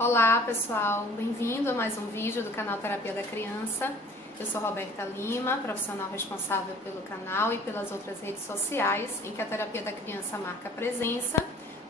Olá pessoal, bem-vindo a mais um vídeo do canal Terapia da Criança. Eu sou Roberta Lima, profissional responsável pelo canal e pelas outras redes sociais em que a Terapia da Criança marca presença.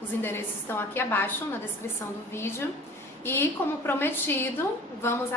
Os endereços estão aqui abaixo na descrição do vídeo. E como prometido, vamos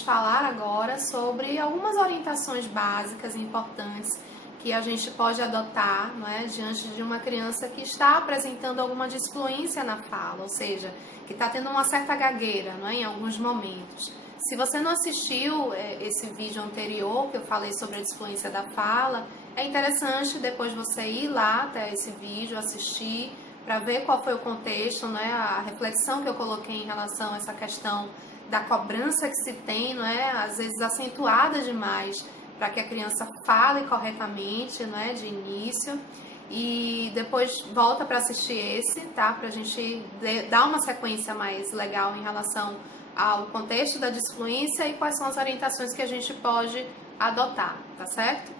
falar agora sobre algumas orientações básicas e importantes que a gente pode adotar, não é, diante de uma criança que está apresentando alguma disfluência na fala, ou seja, que está tendo uma certa gagueira, não é, em alguns momentos. Se você não assistiu esse vídeo anterior, que eu falei sobre a disfluência da fala, é interessante depois você ir lá até esse vídeo, assistir, para ver qual foi o contexto, né, a reflexão que eu coloquei em relação a essa questão da cobrança que se tem, não é, às vezes acentuada demais, para que a criança fale corretamente, né, de início, e depois volta para assistir esse, tá, para a gente dar uma sequência mais legal em relação ao contexto da disfluência e quais são as orientações que a gente pode adotar, tá certo?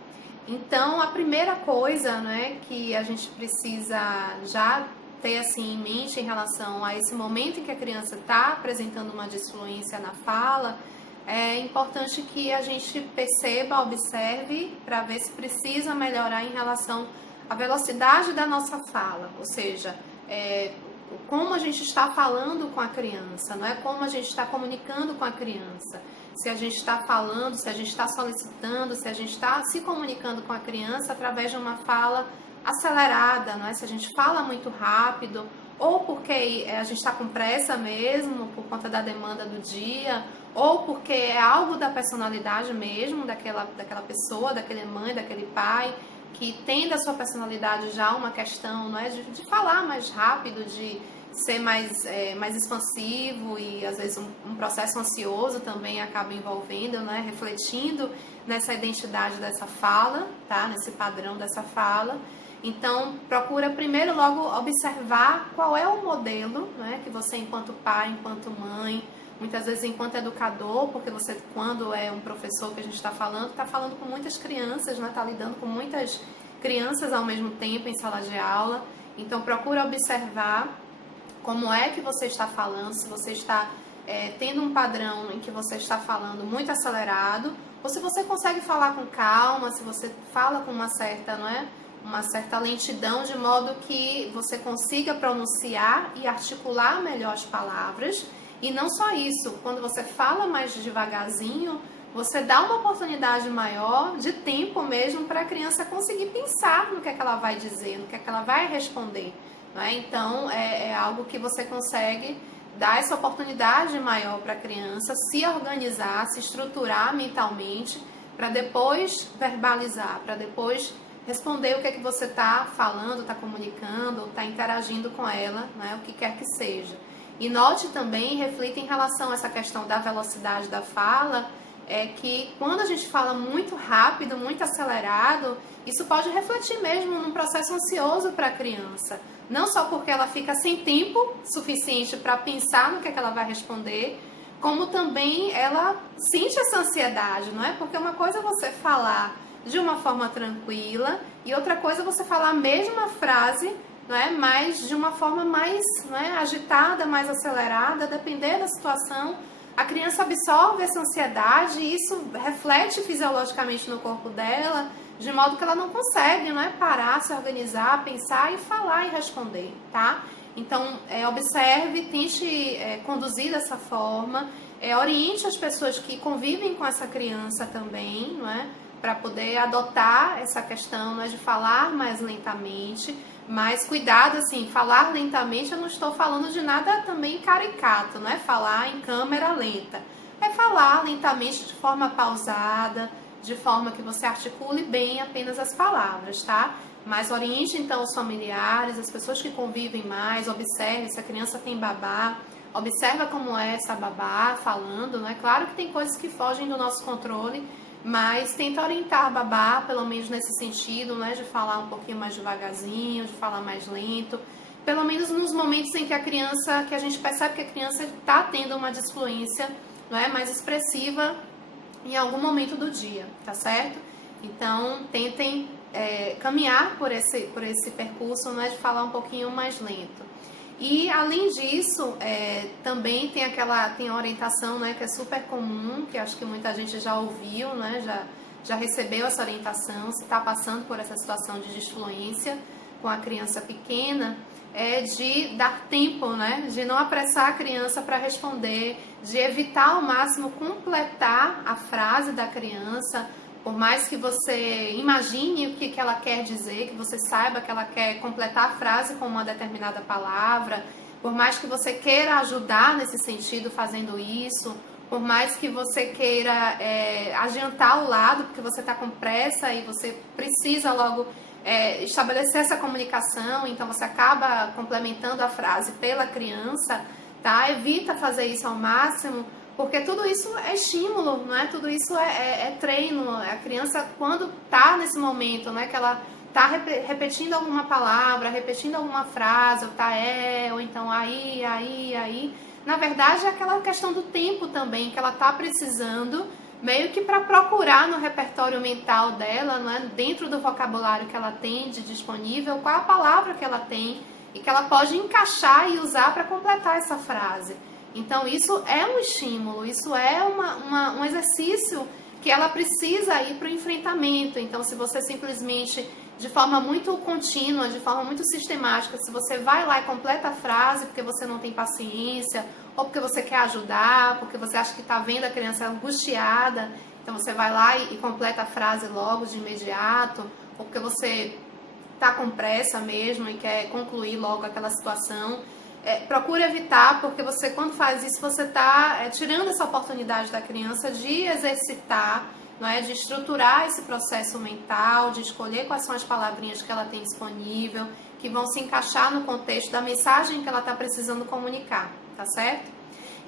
Então, a primeira coisa, né, que a gente precisa já ter assim em mente em relação a esse momento em que a criança está apresentando uma disfluência na fala, é importante que a gente perceba, observe, para ver se precisa melhorar em relação à velocidade da nossa fala, ou seja, como a gente está falando com a criança, não é? Como a gente está comunicando com a criança. Se a gente está falando, se a gente está solicitando, se a gente está se comunicando com a criança através de uma fala acelerada, não é? Se a gente fala muito rápido, ou porque a gente está com pressa mesmo, por conta da demanda do dia, ou porque é algo da personalidade mesmo, daquela pessoa, daquele mãe, daquele pai, que tem da sua personalidade já uma questão, não é? De falar mais rápido, de ser mais expansivo, e às vezes um processo ansioso também acaba envolvendo, né? Refletindo nessa identidade dessa fala, tá? Nesse padrão dessa fala. Então, procura primeiro logo observar qual é o modelo, né, que você, enquanto pai, enquanto mãe, muitas vezes enquanto educador, porque você, quando é um professor que a gente está falando com muitas crianças, né, está lidando com muitas crianças ao mesmo tempo em sala de aula. Então, procura observar como é que você está falando, se você está tendo um padrão em que você está falando muito acelerado, ou se você consegue falar com calma, se você fala com uma certa, não é? Uma certa lentidão, de modo que você consiga pronunciar e articular melhor as palavras. E não só isso, quando você fala mais devagarzinho, você dá uma oportunidade maior de tempo mesmo para a criança conseguir pensar no que é que ela vai dizer, no que é que ela vai responder, não é? Então, é algo que você consegue dar essa oportunidade maior para a criança se organizar, se estruturar mentalmente, para depois verbalizar, para depois responder o que é que você está falando, está comunicando, está interagindo com ela, né, o que quer que seja. E note também, reflita em relação a essa questão da velocidade da fala, que quando a gente fala muito rápido, muito acelerado, isso pode refletir mesmo num processo ansioso para a criança. Não só porque ela fica sem tempo suficiente para pensar no que é que ela vai responder, como também ela sente essa ansiedade, não é? Porque uma coisa é você falar de uma forma tranquila, e outra coisa é você falar a mesma frase, não é? Mas de uma forma mais, não é? Agitada, mais acelerada, dependendo da situação. A criança absorve essa ansiedade e isso reflete fisiologicamente no corpo dela, de modo que ela não consegue, não é? Parar, se organizar, pensar e falar e responder, tá? Então, observe, tente conduzir dessa forma, oriente as pessoas que convivem com essa criança também, não é? Para poder adotar essa questão, não é, de falar mais lentamente, mas cuidado, assim, falar lentamente, eu não estou falando de nada também caricato, não é falar em câmera lenta, é falar lentamente de forma pausada, de forma que você articule bem apenas as palavras, tá? Mas oriente então os familiares, as pessoas que convivem mais, observe se a criança tem babá, observa como é essa babá falando, não é? Claro que tem coisas que fogem do nosso controle, mas tenta orientar a babá, pelo menos nesse sentido, né, de falar um pouquinho mais devagarzinho, de falar mais lento, pelo menos nos momentos em que que a gente percebe que a criança está tendo uma disfluência, não é, mais expressiva em algum momento do dia, tá certo? Então, tentem caminhar por esse percurso, né, de falar um pouquinho mais lento. E além disso, também tem a orientação, né, que é super comum, que acho que muita gente já ouviu, né, já recebeu essa orientação, se está passando por essa situação de disfluência com a criança pequena, é de dar tempo, né, de não apressar a criança para responder, de evitar ao máximo completar a frase da criança. Por mais que você imagine o que ela quer dizer, que você saiba que ela quer completar a frase com uma determinada palavra, por mais que você queira ajudar nesse sentido fazendo isso, por mais que você queira adiantar o lado, porque você está com pressa e você precisa logo estabelecer essa comunicação, então você acaba complementando a frase pela criança, tá? Evita fazer isso ao máximo, porque tudo isso é estímulo, né? Tudo isso é treino. A criança, quando está nesse momento, né, que ela está repetindo alguma palavra, repetindo alguma frase, ou tá ou então aí, na verdade é aquela questão do tempo também, que ela está precisando, meio que para procurar no repertório mental dela, né, dentro do vocabulário que ela tem de disponível, qual é a palavra que ela tem e que ela pode encaixar e usar para completar essa frase. Então, isso é um estímulo, isso é um exercício que ela precisa ir para o enfrentamento. Então, se você simplesmente, de forma muito contínua, de forma muito sistemática, se você vai lá e completa a frase porque você não tem paciência, ou porque você quer ajudar, porque você acha que está vendo a criança angustiada, então você vai lá e completa a frase logo, de imediato, ou porque você está com pressa mesmo e quer concluir logo aquela situação. Procure evitar, porque você, quando faz isso, você está tirando essa oportunidade da criança de exercitar, não é? De estruturar esse processo mental, de escolher quais são as palavrinhas que ela tem disponível, que vão se encaixar no contexto da mensagem que ela está precisando comunicar, tá certo?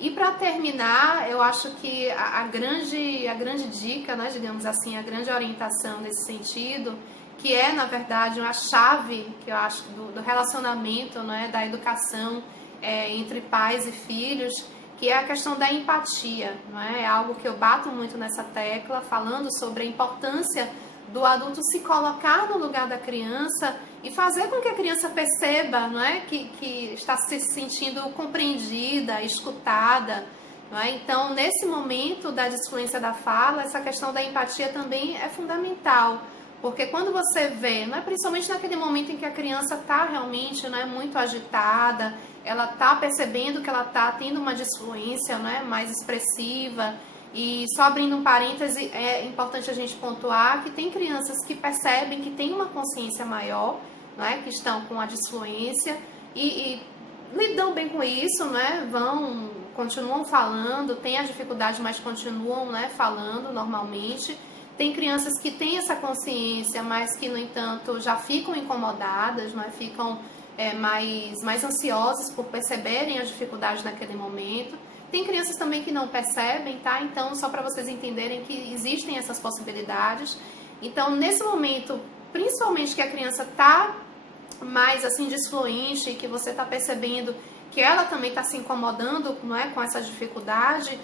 E para terminar, eu acho que a grande dica, né, digamos assim, a grande orientação nesse sentido, que é, na verdade, uma chave, que eu acho, do relacionamento, né, da educação entre pais e filhos, que é a questão da empatia. Não é? É algo que eu bato muito nessa tecla, falando sobre a importância do adulto se colocar no lugar da criança e fazer com que a criança perceba, não é, que está se sentindo compreendida, escutada. Não é? Então, nesse momento da disfluência da fala, essa questão da empatia também é fundamental. Porque quando você vê, né, principalmente naquele momento em que a criança está realmente, né, muito agitada, ela está percebendo que ela está tendo uma disfluência, né, mais expressiva, e só abrindo um parêntese, é importante a gente pontuar que tem crianças que percebem que tem uma consciência maior, né, que estão com a disfluência e lidam bem com isso, né, continuam falando, têm a dificuldade, mas continuam, né, falando normalmente. Tem crianças que têm essa consciência, mas que, no entanto, já ficam incomodadas, né? Ficam mais ansiosas por perceberem as dificuldades naquele momento. Tem crianças também que não percebem, tá? Então, só para vocês entenderem que existem essas possibilidades. Então, nesse momento, principalmente que a criança está mais assim disfluente, que você está percebendo que ela também está se incomodando, não é, com essa dificuldade,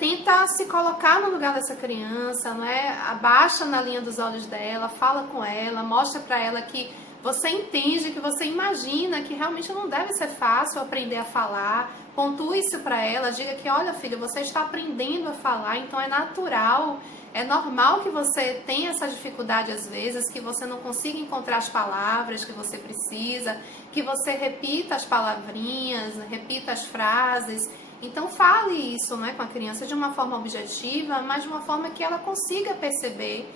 tenta se colocar no lugar dessa criança, não é? Abaixa na linha dos olhos dela, fala com ela, mostra para ela que você entende, que você imagina que realmente não deve ser fácil aprender a falar. Pontue isso para ela, diga que, olha, filha, você está aprendendo a falar, então é natural, é normal que você tenha essa dificuldade às vezes, que você não consiga encontrar as palavras que você precisa, que você repita as palavrinhas, repita as frases. Então fale isso, né, com a criança de uma forma objetiva, mas de uma forma que ela consiga perceber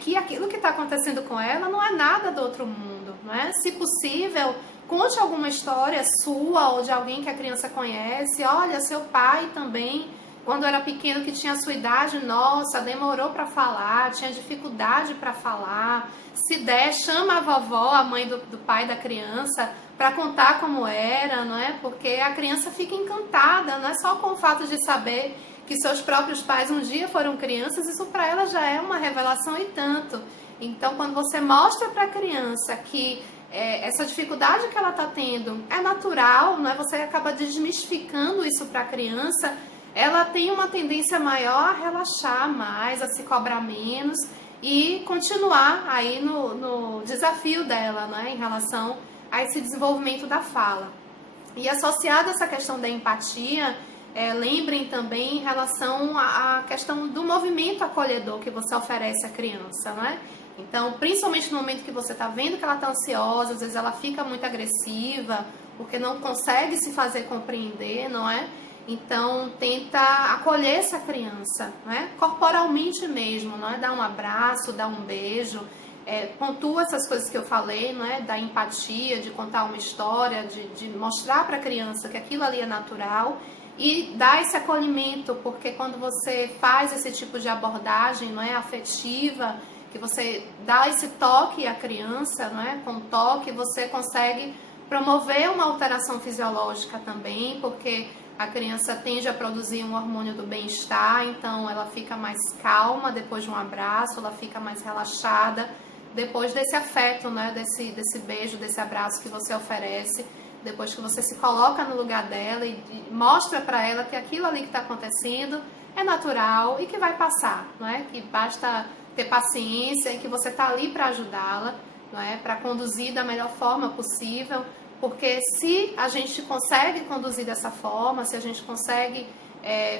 que aquilo que está acontecendo com ela não é nada do outro mundo. Né? Se possível, conte alguma história sua ou de alguém que a criança conhece. Olha, seu pai também, quando era pequeno, que tinha a sua idade, nossa, demorou para falar, tinha dificuldade para falar. Se der, chama a vovó, a mãe do pai da criança, para contar como era, não é? Porque a criança fica encantada, não é só com o fato de saber que seus próprios pais um dia foram crianças, isso para ela já é uma revelação e tanto. Então, quando você mostra para a criança que essa dificuldade que ela está tendo é natural, não é? Você acaba desmistificando isso para a criança, ela tem uma tendência maior a relaxar mais, a se cobrar menos e continuar aí no desafio dela, né, em relação a esse desenvolvimento da fala. E associado a essa questão da empatia, lembrem também em relação à questão do movimento acolhedor que você oferece à criança, não é? Então, principalmente no momento que você está vendo que ela está ansiosa, às vezes ela fica muito agressiva, porque não consegue se fazer compreender, não é? Então, tenta acolher essa criança, não é? Corporalmente mesmo, não é? Dar um abraço, dar um beijo, pontua essas coisas que eu falei, não é? Da empatia, de contar uma história, de mostrar para a criança que aquilo ali é natural e dar esse acolhimento, porque quando você faz esse tipo de abordagem, não é? Afetiva, que você dá esse toque à criança, não é? Com toque você consegue promover uma alteração fisiológica também, porque a criança tende a produzir um hormônio do bem-estar, então ela fica mais calma depois de um abraço, ela fica mais relaxada depois desse afeto, né? Desse beijo, desse abraço que você oferece, depois que você se coloca no lugar dela e mostra para ela que aquilo ali que está acontecendo é natural e que vai passar, não é? Que basta ter paciência e que você está ali para ajudá-la, não é? Para conduzir da melhor forma possível, porque se a gente consegue conduzir dessa forma, se a gente consegue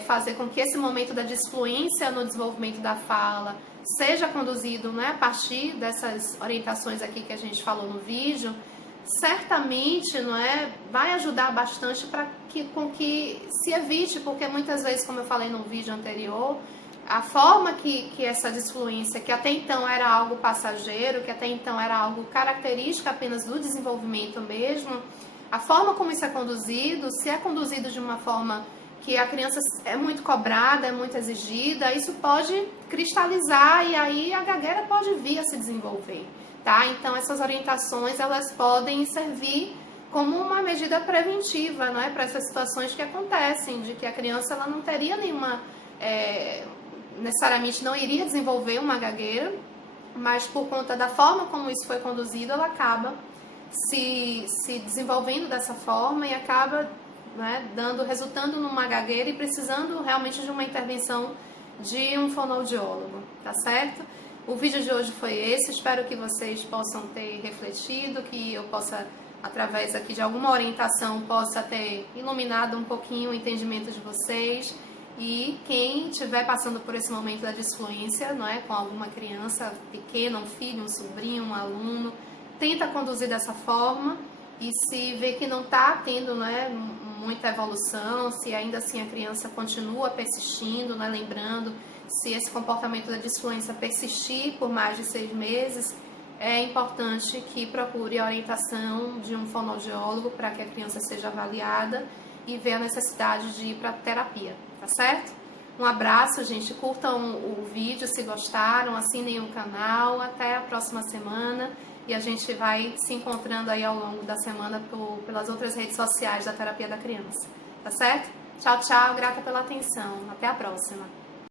fazer com que esse momento da disfluência no desenvolvimento da fala seja conduzido, não é, a partir dessas orientações aqui que a gente falou no vídeo, certamente, não é, vai ajudar bastante para com que se evite, porque muitas vezes, como eu falei no vídeo anterior, a forma que essa disfluência, que até então era algo passageiro, que até então era algo característico apenas do desenvolvimento mesmo, a forma como isso é conduzido, se é conduzido de uma forma que a criança é muito cobrada, é muito exigida, isso pode cristalizar e aí a gagueira pode vir a se desenvolver, tá? Então essas orientações, elas podem servir como uma medida preventiva, não é? Para essas situações que acontecem, de que a criança ela não teria nenhuma... necessariamente não iria desenvolver uma gagueira, mas por conta da forma como isso foi conduzido, ela acaba se desenvolvendo dessa forma e acaba, né, resultando numa gagueira e precisando realmente de uma intervenção de um fonoaudiólogo, tá certo? O vídeo de hoje foi esse, espero que vocês possam ter refletido, que eu possa, através aqui de alguma orientação, possa ter iluminado um pouquinho o entendimento de vocês. E quem estiver passando por esse momento da disfluência, não é, com alguma criança pequena, um filho, um sobrinho, um aluno, tenta conduzir dessa forma e se vê que não está tendo, não é, muita evolução, se ainda assim a criança continua persistindo, não é, lembrando, se esse comportamento da disfluência persistir por mais de 6 meses, é importante que procure a orientação de um fonoaudiólogo para que a criança seja avaliada e ver a necessidade de ir para terapia, tá certo? Um abraço, gente, curtam o vídeo se gostaram, assinem o canal, até a próxima semana e a gente vai se encontrando aí ao longo da semana pelas outras redes sociais da Terapia da Criança, tá certo? Tchau, tchau, grata pela atenção, até a próxima.